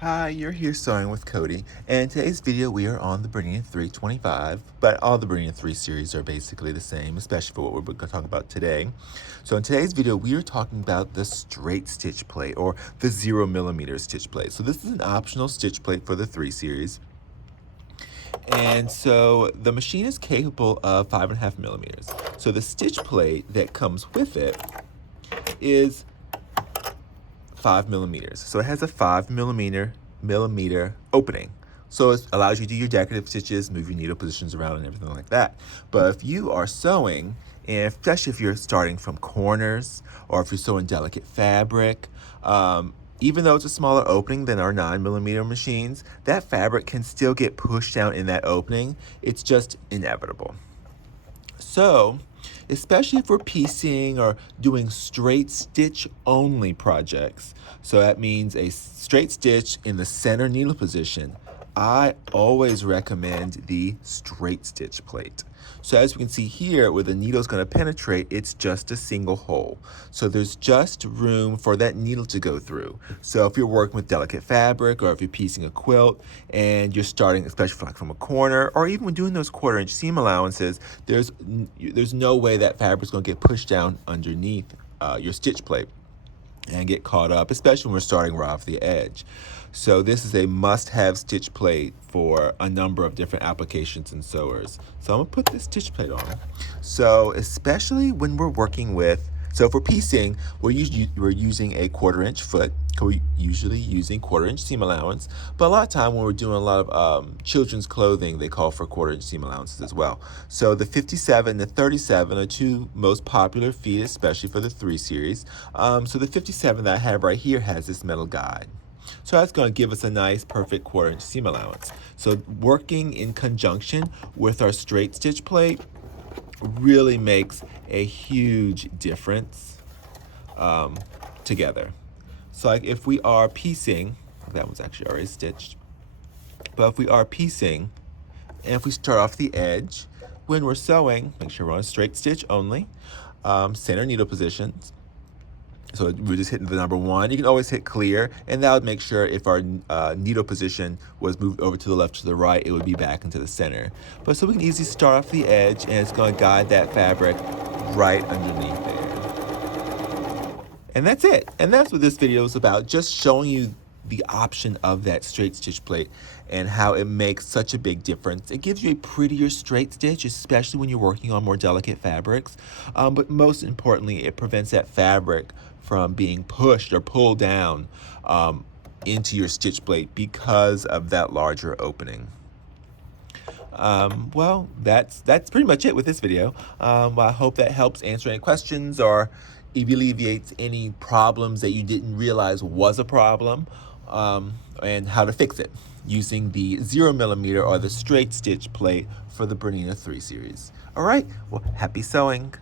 Hi, you're here sewing with Cody, and in today's video we are on the BERNINA 325, but all the BERNINA 3 series are basically the same, especially for what we're going to talk about today. So in today's video we are talking about the straight stitch plate, or the 0mm stitch plate. So this is an optional stitch plate for the 3 series. And so the machine is capable of 5.5mm. So the stitch plate that comes with it is 5mm. So it has a 5mm opening. So it allows you to do your decorative stitches, move your needle positions around and everything like that. But if you are sewing, and especially if you're starting from corners or if you're sewing delicate fabric, even though it's a smaller opening than our 9mm machines, that fabric can still get pushed down in that opening. It's just inevitable. So, especially if we're piecing or doing straight stitch only projects, so that means a straight stitch in the center needle position, I always recommend the straight stitch plate. So as we can see here, where the needle is going to penetrate, it's just a single hole. So there's just room for that needle to go through. So if you're working with delicate fabric, or if you're piecing a quilt and you're starting, especially from a corner, or even when doing those 1/4-inch seam allowances, there's no way that fabric's going to get pushed down underneath your stitch plate and get caught up, especially when we're starting right off the edge. So this is a must-have stitch plate for a number of different applications and sewers. So I'm gonna put this stitch plate on. So especially when we're working with, so if we're piecing, we're using a 1/4-inch foot. We're usually using 1/4-inch seam allowance, but a lot of time when we're doing a lot of children's clothing, they call for 1/4-inch seam allowances as well. So the 57 and the 37 are two most popular feet, especially for the 3 series. So the 57 that I have right here has this metal guide. So that's going to give us a nice, perfect 1/4-inch seam allowance. So working in conjunction with our straight stitch plate really makes a huge difference together. So like if we are piecing, that one's actually already stitched, but if we are piecing, and if we start off the edge, when we're sewing, make sure we're on a straight stitch only, center needle positions. So we're just hitting the number 1. You can always hit clear, and that would make sure if our needle position was moved over to the left to the right, it would be back into the center. But so we can easily start off the edge, and it's going to guide that fabric right underneath there. And that's it. And that's what this video is about, just showing you the option of that straight stitch plate and how it makes such a big difference. It gives you a prettier straight stitch, especially when you're working on more delicate fabrics. But most importantly, it prevents that fabric from being pushed or pulled down into your stitch plate because of that larger opening. Well, that's pretty much it with this video. I hope that helps answer any questions or alleviates any problems that you didn't realize was a problem, and how to fix it using the 0mm or the straight stitch plate for the BERNINA 3 series. All right, well, happy sewing.